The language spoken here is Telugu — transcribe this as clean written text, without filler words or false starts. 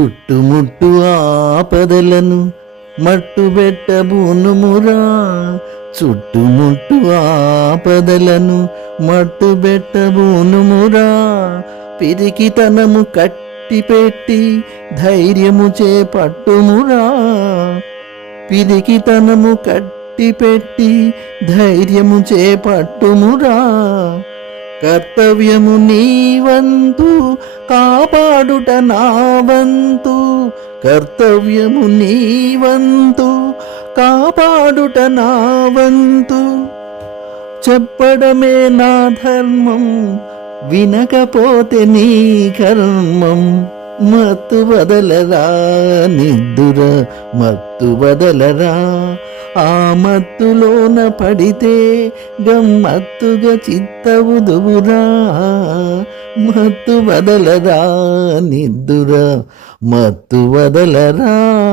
చుట్టుముట్టు ఆపదలను మట్టుబెట్టబూనుమురా. చుట్టుముట్టు ఆపదలను మట్టుబెట్టబూనుమురా. పిరికితనము కట్టిపెట్టి ధైర్యము చేపట్టుమురా. పిరికితనము కట్టిపెట్టి ధైర్యము చేపట్టుమురా. కర్తవ్యము నీవంతు కాపాడుట నావంతు. కర్తవ్యము నీవంతు కాపాడుట నావంతు. చెప్పడమే నా ధర్మం, వినకపోతే నీ కర్మం. మత్తు వదలరా నిద్దుర, మత్తు వదలరా. ఆ మత్తులోన పడితే గమ్మత్తుగా చిత్తవుదువురా. మత్తు వదలరా నిద్దుర, మత్తు వదలరా.